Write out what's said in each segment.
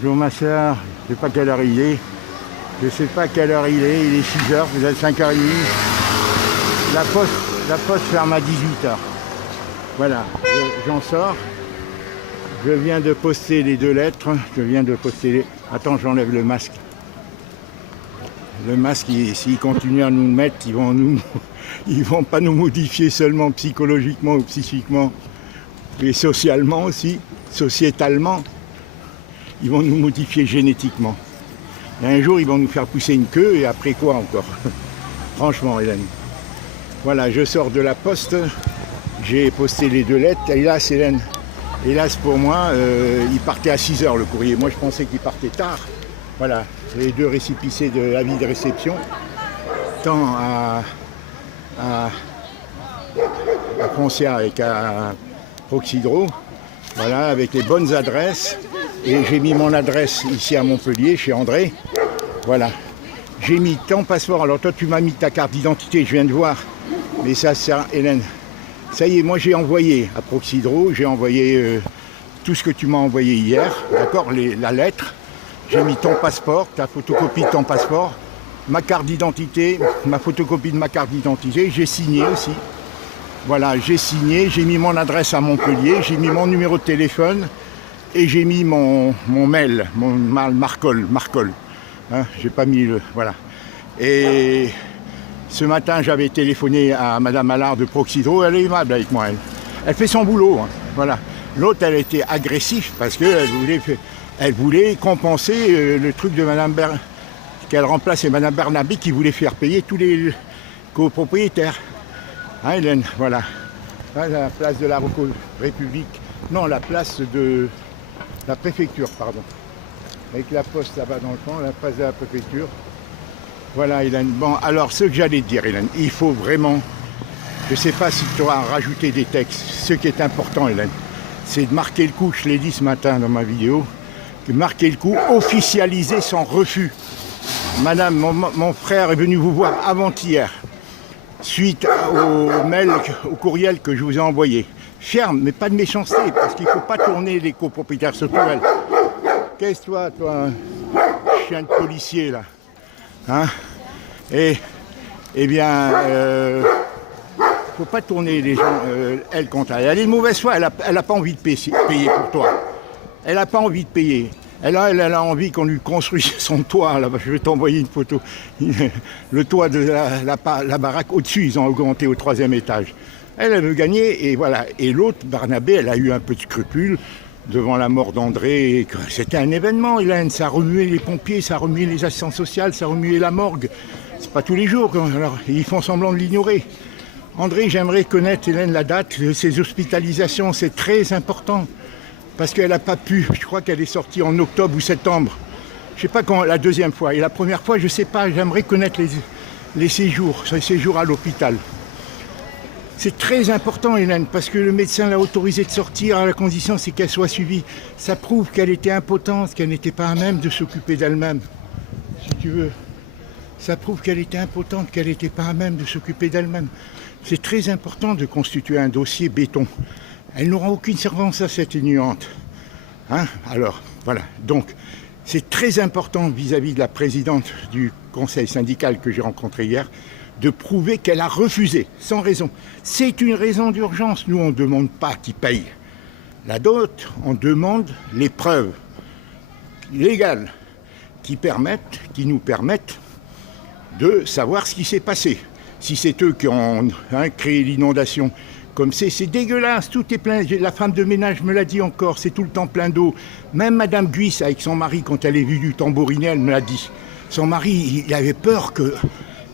Bonjour ma soeur, je sais pas quelle heure il est. Il est 6 heures, vous êtes 5h30. La poste ferme à 18h. Voilà, j'en sors. Je viens de poster les 2 lettres. Attends, j'enlève le masque. Le masque, s'ils continuent à nous le mettre, ils vont pas nous modifier seulement psychologiquement ou psychiquement, mais socialement aussi, sociétalement. Ils vont nous modifier génétiquement. Et un jour, ils vont nous faire pousser une queue, et après quoi encore? Franchement, Hélène. Voilà, je sors de la poste, j'ai posté les 2 lettres. Hélas, Hélène, hélas pour moi, il partait à 6h le courrier. Moi, je pensais qu'il partait tard. Voilà, les 2 récépissés de l'avis de réception, tant à Foncière et qu'à Proxydro. Voilà, avec les bonnes adresses. Et j'ai mis mon adresse ici à Montpellier, chez André. Voilà. J'ai mis ton passeport. Alors toi, tu m'as mis ta carte d'identité, je viens de voir. Mais ça sert, Hélène. Ça y est, moi j'ai envoyé à Proxydro, j'ai envoyé tout ce que tu m'as envoyé hier. D'accord, la lettre. J'ai mis ton passeport, ta photocopie de ton passeport, ma carte d'identité, ma photocopie de ma carte d'identité. J'ai signé aussi. Voilà, j'ai signé, j'ai mis mon adresse à Montpellier, j'ai mis mon numéro de téléphone. Et j'ai mis mon mail, mon Marcol. Hein, j'ai pas mis le... Voilà. Et ce matin, j'avais téléphoné à Madame Allard de Proxydro. Elle est aimable avec moi, elle. Elle fait son boulot. Hein, voilà. L'autre, elle était agressive parce qu'elle voulait compenser le truc de Madame qu'elle remplace, et Madame Bernabé qui voulait faire payer tous les copropriétaires. Hein, Hélène, voilà. Voilà la place de la République. Non, la place de... La préfecture, pardon. Avec la poste là-bas dans le fond, la place de la préfecture. Voilà, Hélène. Bon, alors, ce que j'allais te dire, Hélène, il faut vraiment... Je ne sais pas si tu auras rajouté des textes. Ce qui est important, Hélène, c'est de marquer le coup, je l'ai dit ce matin dans ma vidéo, de marquer le coup, officialiser son refus. Madame, mon frère est venu vous voir avant-hier, suite au courriel que je vous ai envoyé. Ferme, mais pas de méchanceté, parce qu'il ne faut pas tourner les copropriétaires, surtout elle. Qu'est-ce que toi, chien de policier, là, hein? Eh bien, faut pas tourner les gens, elle, contre elle. Elle est de mauvaise foi, elle a pas envie de payer pour toi. Elle n'a pas envie de payer. Elle a envie qu'on lui construise son toit, là. Je vais t'envoyer une photo. Le toit de la baraque au-dessus, ils ont augmenté au 3e étage. Elle veut gagner, et voilà. Et l'autre, Barnabé, elle a eu un peu de scrupule devant la mort d'André. C'était un événement, Hélène. Ça a remué les pompiers, ça a remué les assistants sociaux, ça a remué la morgue. C'est pas tous les jours. Alors, ils font semblant de l'ignorer. André, j'aimerais connaître, Hélène, la date de ses hospitalisations. C'est très important. Parce qu'elle n'a pas pu. Je crois qu'elle est sortie en octobre ou septembre. Je ne sais pas quand, la 2e fois. Et la première fois, je ne sais pas. J'aimerais connaître les séjours à l'hôpital. C'est très important, Hélène, parce que le médecin l'a autorisée de sortir à la condition c'est qu'elle soit suivie. Ça prouve qu'elle était impotente, qu'elle n'était pas à même de s'occuper d'elle-même, si tu veux. Ça prouve qu'elle était impotente, qu'elle n'était pas à même de s'occuper d'elle-même. C'est très important de constituer un dossier béton. Elle n'aura aucune servance atténuante. Hein? Alors, voilà. Donc, c'est très important vis-à-vis de la présidente du conseil syndical que j'ai rencontré hier, de prouver qu'elle a refusé, sans raison. C'est une raison d'urgence. Nous, on ne demande pas qui paye la dot, on demande les preuves légales qui nous permettent de savoir ce qui s'est passé. Si c'est eux qui ont créé l'inondation, comme c'est dégueulasse, tout est plein. La femme de ménage me l'a dit encore, c'est tout le temps plein d'eau. Même Madame Guis, avec son mari, quand elle est venue du tambouriner, elle me l'a dit. Son mari, il avait peur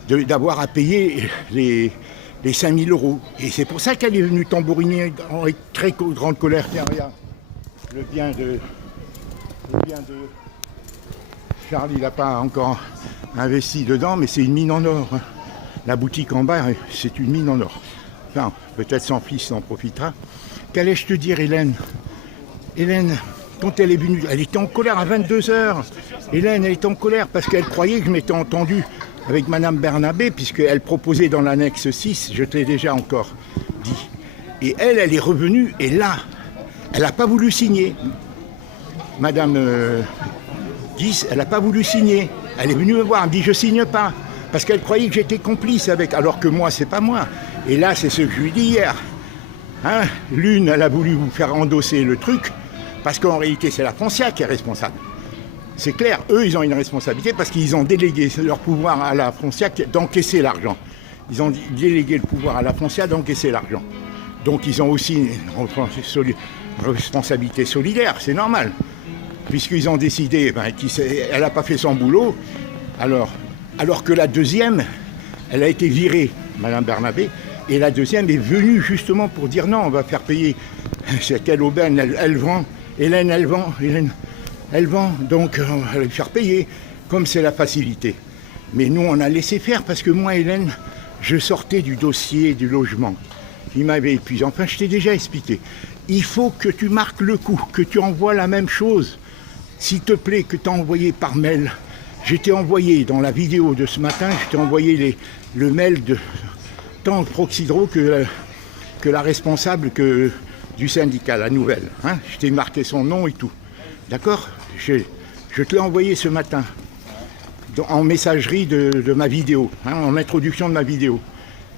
d'avoir à payer les 5 000 €. Et c'est pour ça qu'elle est venue tambouriner avec très grande colère. Tiens, regarde, le bien de Charles, il n'a pas encore investi dedans, mais c'est une mine en or. Hein. La boutique en bas, c'est une mine en or. Enfin, peut-être son fils en profitera. Qu'allais-je te dire, Hélène? Hélène, quand elle est venue, elle était en colère à 22h. Hélène, elle était en colère parce qu'elle croyait que je m'étais entendu avec Madame Bernabé, puisqu'elle proposait dans l'annexe 6, je te l'ai déjà encore dit. Et elle est revenue, et là, elle n'a pas voulu signer. Madame Guis, elle n'a pas voulu signer. Elle est venue me voir, elle me dit je signe pas. Parce qu'elle croyait que j'étais complice avec, alors que moi, c'est pas moi. Et là, c'est ce que je lui dis hier. Hein, l'une, elle a voulu vous faire endosser le truc, parce qu'en réalité, c'est la Foncia qui est responsable. C'est clair, eux, ils ont une responsabilité parce qu'ils ont délégué leur pouvoir à la Foncia d'encaisser l'argent. Ils ont délégué le pouvoir à la Foncia d'encaisser l'argent. Donc ils ont aussi une responsabilité solidaire, c'est normal. Puisqu'ils ont décidé, elle n'a pas fait son boulot, alors que la deuxième, elle a été virée, Madame Bernabé, et la deuxième est venue justement pour dire non, on va faire payer. C'est quelle aubaine, elle vend, Hélène, elle vend, donc on va lui faire payer, comme c'est la facilité. Mais nous, on a laissé faire, parce que moi, Hélène, je sortais du dossier du logement. Il m'avait épuisé. Enfin, je t'ai déjà expliqué. Il faut que tu marques le coup, que tu envoies la même chose. S'il te plaît, que tu as envoyé par mail. Je t'ai envoyé, dans la vidéo de ce matin, je t'ai envoyé le mail de tant Proxydro que la responsable du syndicat, la nouvelle. Hein, je t'ai marqué son nom et tout. D'accord ? Je te l'ai envoyé ce matin, en messagerie de ma vidéo, hein, en introduction de ma vidéo.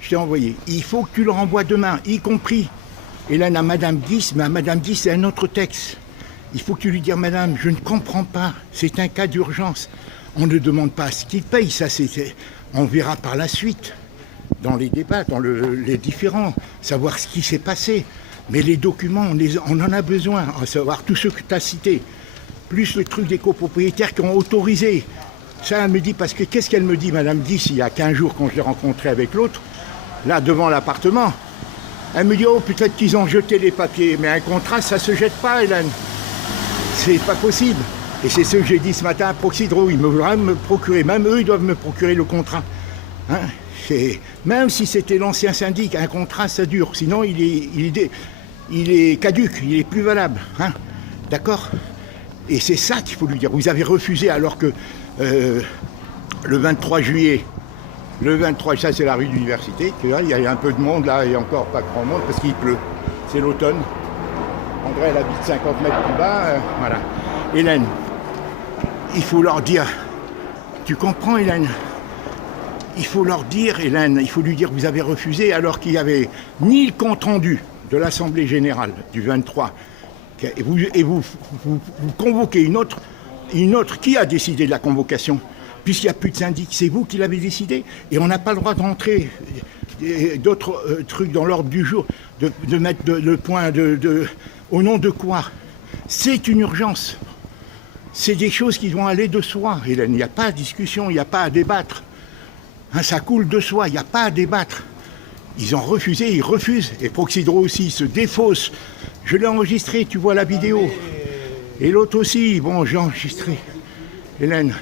Je t'ai envoyé. Il faut que tu le renvoies demain, y compris, Hélène, à Madame 10, mais à Madame 10, c'est un autre texte. Il faut que tu lui dises, Madame, je ne comprends pas, c'est un cas d'urgence. On ne demande pas à ce qu'il paye, ça on verra par la suite, dans les débats, dans les différents, savoir ce qui s'est passé. Mais les documents, on en a besoin, à savoir tout ce que tu as cité, plus le truc des copropriétaires qui ont autorisé. Ça, elle me dit, parce que qu'est-ce qu'elle me dit, Madame 10, il y a 15 jours quand je l'ai rencontrée avec l'autre, là, devant l'appartement. Elle me dit, oh, peut-être qu'ils ont jeté les papiers, mais un contrat, ça se jette pas, Hélène. C'est pas possible. Et c'est ce que j'ai dit ce matin à Proxydro, ils voudraient me procurer, même eux, ils doivent me procurer le contrat. Hein, même si c'était l'ancien syndic, un contrat, ça dure. Sinon, il est caduc, il est plus valable. Hein, d'accord ? Et c'est ça qu'il faut lui dire. Vous avez refusé alors que le 23 juillet, ça c'est la rue de l'université, il y a un peu de monde là, et encore pas grand monde parce qu'il pleut. C'est l'automne. André, elle habite 50 mètres plus bas. Voilà. Hélène, il faut leur dire, tu comprends, Hélène ? Il faut leur dire, Hélène, il faut lui dire, vous avez refusé alors qu'il n'y avait ni le compte-rendu de l'Assemblée Générale du 23, et vous convoquez une autre, qui a décidé de la convocation ? Puisqu'il n'y a plus de syndic, c'est vous qui l'avez décidé, et on n'a pas le droit d'entrer d'autres trucs dans l'ordre du jour, de mettre le point au nom de quoi ? C'est une urgence. C'est des choses qui vont aller de soi, Hélène. Il n'y a pas de discussion, il n'y a pas à débattre. Hein, ça coule de soi, il n'y a pas à débattre. Ils ont refusé, ils refusent. Et Proxydro aussi se défausse. Je l'ai enregistré, tu vois la vidéo. Et l'autre aussi, bon, j'ai enregistré. Hélène,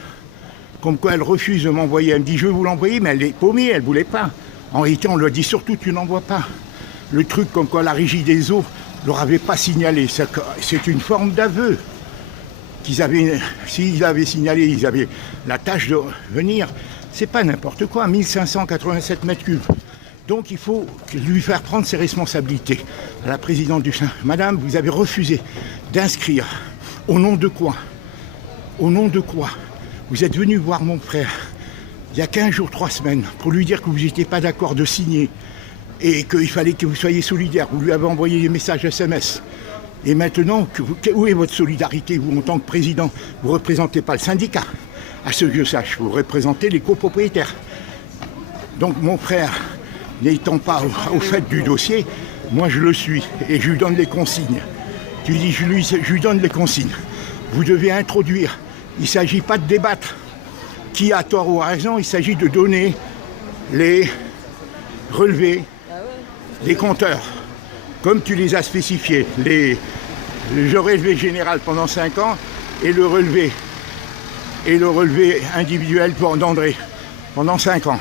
comme quoi elle refuse de m'envoyer. Elle me dit, je vais vous l'envoyer, mais elle est paumée, elle ne voulait pas. En réalité, on lui a dit, surtout, tu n'envoies pas. Le truc comme quoi la régie des eaux ne leur avait pas signalé. C'est une forme d'aveu. S'ils avaient signalé, ils avaient la tâche de venir. C'est pas n'importe quoi, 1587 mètres cubes. Donc il faut lui faire prendre ses responsabilités. À la présidente du Sénat, Madame, vous avez refusé d'inscrire. Au nom de quoi ? Au nom de quoi ? Vous êtes venu voir mon frère il y a 15 jours, 3 semaines, pour lui dire que vous n'étiez pas d'accord de signer et qu'il fallait que vous soyez solidaire. Vous lui avez envoyé des messages SMS. Et maintenant, où est votre solidarité, vous, en tant que président ? Vous ne représentez pas le syndicat. À ce que je sache, vous représentez les copropriétaires. Donc mon frère, n'étant pas au fait du dossier, moi je le suis et je lui donne les consignes. Tu dis, je lui donne les consignes. Vous devez introduire. Il ne s'agit pas de débattre qui a tort ou a raison, il s'agit de donner les relevés des compteurs, comme tu les as spécifiés. Le relevé général pendant 5 ans et le relevé individuel d'André pendant 5 ans.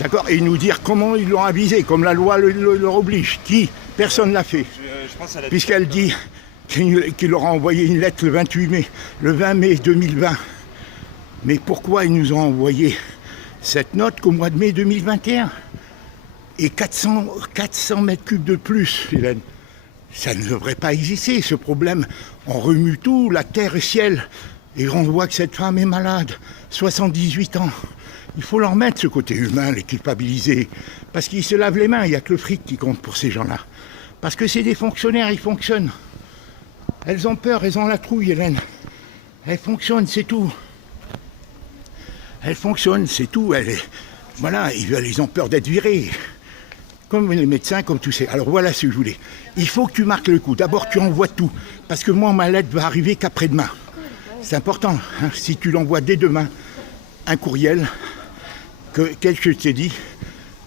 D'accord ? Et nous dire comment ils l'ont avisé, comme la loi leur oblige. Qui ? Personne ne l'a fait. Puisqu'elle dit qu'il leur a envoyé une lettre le 20 mai 2020. Mais pourquoi ils nous ont envoyé cette note qu'au mois de mai 2021 ? Et 400 mètres cubes de plus, Hélène. Ça ne devrait pas exister, ce problème. On remue tout, la terre et ciel. Et on voit que cette femme est malade, 78 ans. Il faut leur mettre ce côté humain, les culpabiliser. Parce qu'ils se lavent les mains, il n'y a que le fric qui compte pour ces gens-là. Parce que c'est des fonctionnaires, ils fonctionnent. Elles ont peur, elles ont la trouille, Hélène. Elles fonctionnent, c'est tout. Elles fonctionnent, c'est tout. Voilà, ils ont peur d'être virés. Comme les médecins, comme tous ces... Alors voilà ce que je voulais. Il faut que tu marques le coup. D'abord, tu envoies tout. Parce que moi, ma lettre va arriver qu'après-demain. C'est important. Hein, si tu l'envoies dès demain, un courriel, tel que je t'ai dit,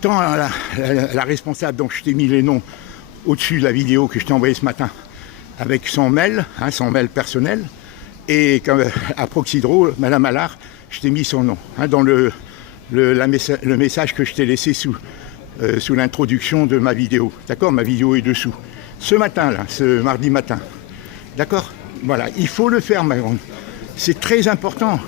tant la responsable dont je t'ai mis les noms au-dessus de la vidéo que je t'ai envoyée ce matin, avec son mail personnel, et à Proxydro, Madame Allard, je t'ai mis son nom, hein, dans le message que je t'ai laissé sous l'introduction de ma vidéo. D'accord, ma vidéo est dessous. Ce matin, là, ce mardi matin. D'accord. Voilà, il faut le faire, ma grande. C'est très important.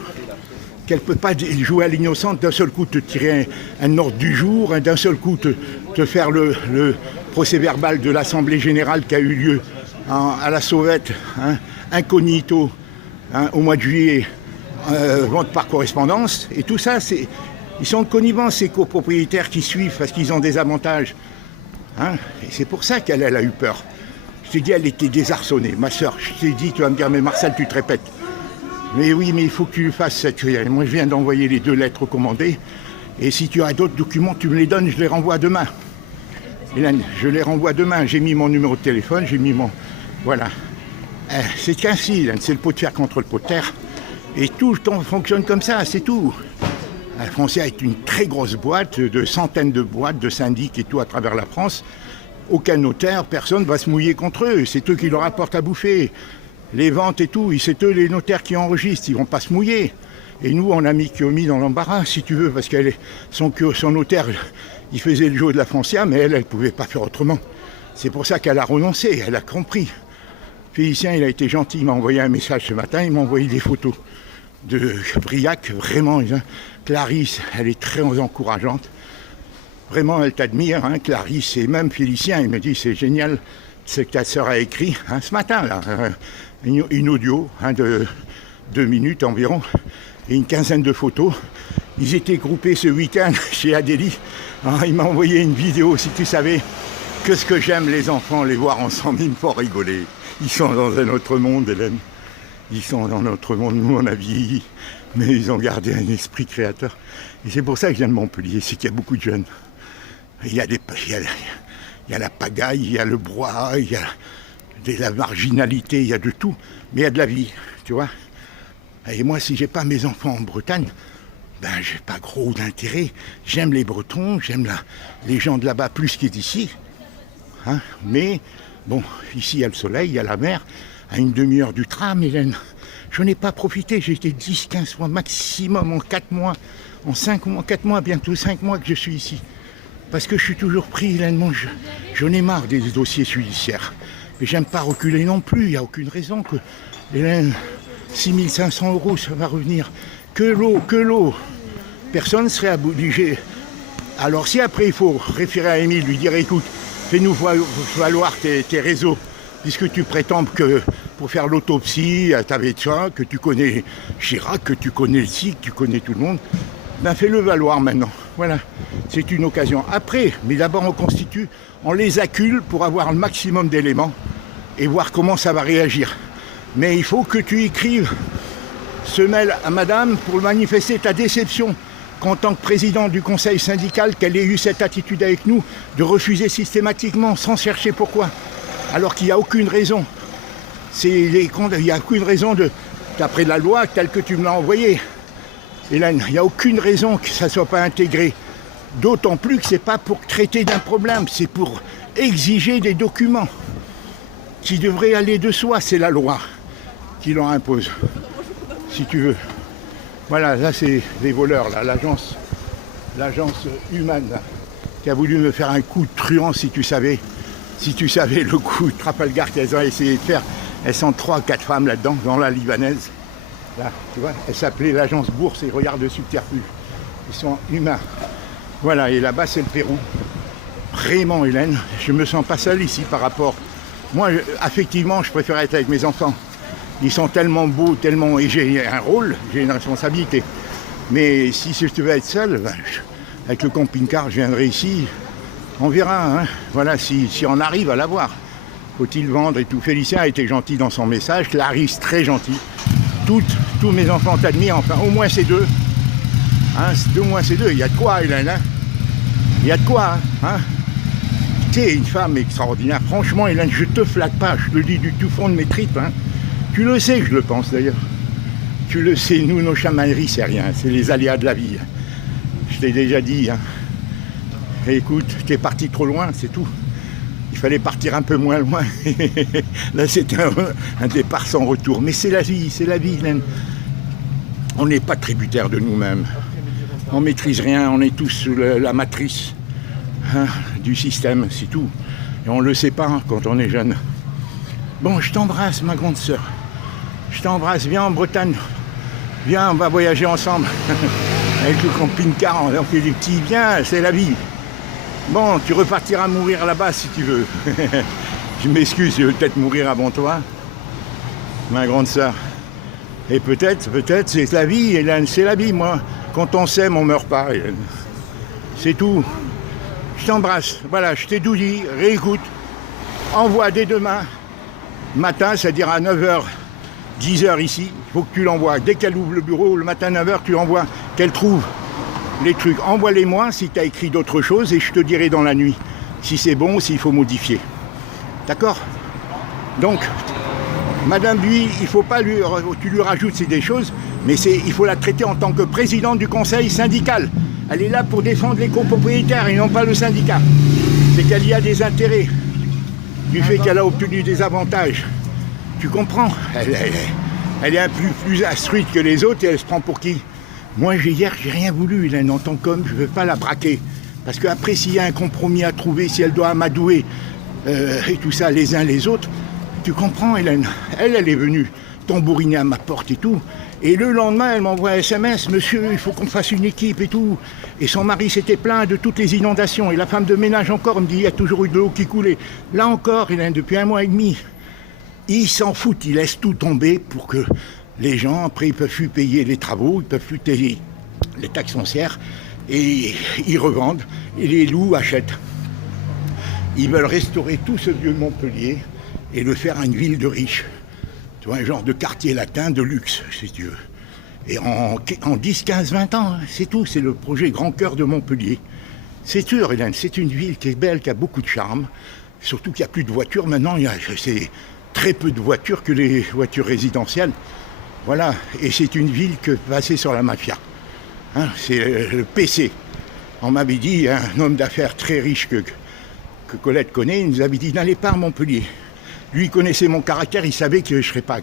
Qu'elle ne peut pas jouer à l'innocente, d'un seul coup te tirer un ordre du jour, d'un seul coup te faire le procès verbal de l'Assemblée Générale qui a eu lieu à la Sauvette, hein, incognito, hein, au mois de juillet, vente par correspondance. Et tout ça, ils sont en connivence, ces copropriétaires qui suivent parce qu'ils ont des avantages. Hein, et c'est pour ça qu'elle a eu peur. Je t'ai dit, elle était désarçonnée. Ma soeur, je t'ai dit, tu vas me dire, mais Marcel, tu te répètes. Mais oui, mais il faut que tu fasses cette... Moi, je viens d'envoyer les 2 lettres recommandées. Et si tu as d'autres documents, tu me les donnes, je les renvoie demain. Hélène, je les renvoie demain. J'ai mis mon numéro de téléphone, j'ai mis mon... Voilà. C'est qu'ainsi, Hélène, c'est le pot de fer contre le pot de terre. Et tout le temps fonctionne comme ça, c'est tout. Foncia est une très grosse boîte, de centaines de boîtes, de syndics et tout à travers la France. Aucun notaire, personne ne va se mouiller contre eux. C'est eux qui leur apportent à bouffer. Les ventes et tout, c'est eux les notaires qui enregistrent, ils ne vont pas se mouiller. Et nous, on a mis Kiomi dans l'embarras, si tu veux, parce qu'elle son notaire, il faisait le jeu de la Foncia, mais elle ne pouvait pas faire autrement. C'est pour ça qu'elle a renoncé, elle a compris. Félicien, il a été gentil, il m'a envoyé un message ce matin, il m'a envoyé des photos de Briac, vraiment. Clarisse, elle est très encourageante. Vraiment, elle t'admire, hein, Clarisse, et même Félicien, il me dit, c'est génial ce que ta sœur a écrit, hein, ce matin, là. Une audio, hein, de 2 minutes environ, et une quinzaine de photos. Ils étaient groupés ce week-end chez Adélie. Ah, il m'a envoyé une vidéo, si tu savais, que ce que j'aime les enfants, les voir ensemble, il me faut rigoler. Ils sont dans un autre monde, Hélène. Ils sont dans notre monde, nous on a vieilli, mais ils ont gardé un esprit créateur. Et c'est pour ça que je viens de Montpellier, c'est qu'il y a beaucoup de jeunes. Il y a la pagaille, il y a le brouhaha, il y a de la marginalité, il y a de tout, mais il y a de la vie, tu vois. Et moi, si j'ai pas mes enfants en Bretagne, ben j'ai pas gros d'intérêt. J'aime les Bretons, j'aime les gens de là-bas plus qu'ils d'ici. Hein, mais bon, ici il y a le soleil, il y a la mer, à une demi-heure du tram, Hélène. Je n'ai pas profité, j'ai été 10-15 mois maximum en 4 mois, en 5 mois, 4 mois, bientôt 5 mois que je suis ici. Parce que je suis toujours pris, Hélène, j'en ai marre des dossiers judiciaires. Mais j'aime pas reculer non plus, il n'y a aucune raison que, Hélène, 6 500 €, ça va revenir. Que l'eau. Personne ne serait obligé. Alors si après il faut référer à Émile, lui dire, écoute, fais-nous valoir tes réseaux, puisque tu prétends que pour faire l'autopsie, tu avais ça, que tu connais Chirac, que tu connais le SIC, tu connais tout le monde, ben fais-le valoir maintenant. Voilà, c'est une occasion. Après, mais d'abord on les accule pour avoir le maximum d'éléments et voir comment ça va réagir. Mais il faut que tu écrives ce mail à madame pour manifester ta déception qu'en tant que président du conseil syndical, qu'elle ait eu cette attitude avec nous de refuser systématiquement sans chercher pourquoi. Alors qu'il n'y a aucune raison. Il n'y a aucune raison d'après la loi telle que tu me l'as envoyée. Hélène, il n'y a aucune raison que ça ne soit pas intégré. D'autant plus que ce n'est pas pour traiter d'un problème, c'est pour exiger des documents qui devraient aller de soi. C'est la loi qui leur impose, si tu veux. Voilà, là c'est les voleurs, là, l'agence humaine, là, qui a voulu me faire un coup de truand, si tu savais le coup de Trafalgar qu'elles ont essayé de faire. Elles sont 3 ou 4 femmes là-dedans, dans la libanaise. Là, tu vois, elle s'appelait l'agence Bourse et regarde le subterfuge. Ils sont humains. Voilà, et là-bas c'est le Pérou. Vraiment, Hélène, je me sens pas seul ici par rapport Moi, affectivement, je préfère être avec mes enfants. Ils sont tellement beaux, tellement... Et j'ai un rôle, j'ai une responsabilité. Mais si je devais être seul, ben, avec le camping-car, je viendrai ici. On verra, hein. Voilà, si on arrive à l'avoir. Faut-il vendre et tout. Félicien a été gentil dans son message. Clarisse, très gentil. Tous mes enfants t'admirent, enfin, au moins ces deux. Hein, au moins ces deux. Il y a de quoi, Hélène, hein. Il y a de quoi, hein. Tu es une femme extraordinaire. Franchement, Hélène, je te flatte pas. Je te le dis du tout fond de mes tripes, hein. Tu le sais, je le pense d'ailleurs. Tu le sais, nous, nos chamailleries, c'est rien. C'est les aléas de la vie. Je t'ai déjà dit, hein. Et écoute, t'es parti trop loin, c'est tout. Il fallait partir un peu moins loin. Là, c'était un départ sans retour. Mais c'est la vie, Hélène. On n'est pas tributaire de nous-mêmes. On maîtrise rien, on est tous sous la matrice, hein, du système, c'est tout. Et on ne le sait pas, hein, quand on est jeune. Bon, je t'embrasse, ma grande sœur. Je t'embrasse, viens en Bretagne. Viens, on va voyager ensemble. Avec le camping-car, on fait des petits... Viens, c'est la vie. Bon, tu repartiras mourir là-bas si tu veux. Je m'excuse, je vais peut-être mourir avant toi, ma grande sœur. Et peut-être, c'est la vie, Hélène, c'est la vie, moi. Quand on s'aime, on meurt pas, Hélène. C'est tout. Je t'embrasse. Voilà, je t'ai tout dit. Réécoute. Envoie dès demain matin, c'est-à-dire à 9h, 10h ici. Il faut que tu l'envoies. Dès qu'elle ouvre le bureau, le matin 9h, tu envoies, qu'elle trouve les trucs. Envoie-les-moi si tu as écrit d'autres choses et je te dirai dans la nuit si c'est bon ou s'il faut modifier. D'accord? Donc, Madame Buis, il faut pas tu lui rajoutes c'est des choses, mais il faut la traiter en tant que présidente du conseil syndical. Elle est là pour défendre les copropriétaires et non pas le syndicat. C'est qu'elle y a des intérêts du fait qu'elle a obtenu des avantages. Tu comprends? Elle est un peu plus instruite que les autres et elle se prend pour qui? Moi, hier, j'ai rien voulu, Hélène, en tant qu'homme, je ne veux pas la braquer. Parce qu'après, s'il y a un compromis à trouver, si elle doit amadouer et tout ça, les uns les autres, tu comprends, Hélène? Elle est venue tambouriner à ma porte et tout. Et le lendemain, elle m'envoie un SMS, monsieur, il faut qu'on fasse une équipe et tout. Et son mari s'était plaint de toutes les inondations. Et la femme de ménage encore me dit, il y a toujours eu de l'eau qui coulait. Là encore, Hélène, depuis 1 mois et demi, ils s'en foutent, ils laissent tout tomber pour que les gens, après, ils ne peuvent plus payer les travaux, ils ne peuvent plus payer les taxes foncières. Et ils revendent, et les loups achètent. Ils veulent restaurer tout ce vieux Montpellier et le faire à une ville de riches. Tu vois, un genre de quartier latin de luxe, si tu veux. Et en 10, 15, 20 ans, hein, c'est tout, c'est le projet Grand Cœur de Montpellier. C'est sûr, Hélène, c'est une ville qui est belle, qui a beaucoup de charme, surtout qu'il n'y a plus de voitures. Maintenant, c'est très peu de voitures que les voitures résidentielles. Voilà, et c'est une ville que passée sur la mafia. Hein, c'est le PC. On m'avait dit, un homme d'affaires très riche que Colette connaît, il nous avait dit, n'allez pas à Montpellier. Lui, il connaissait mon caractère, il savait que je ne serais pas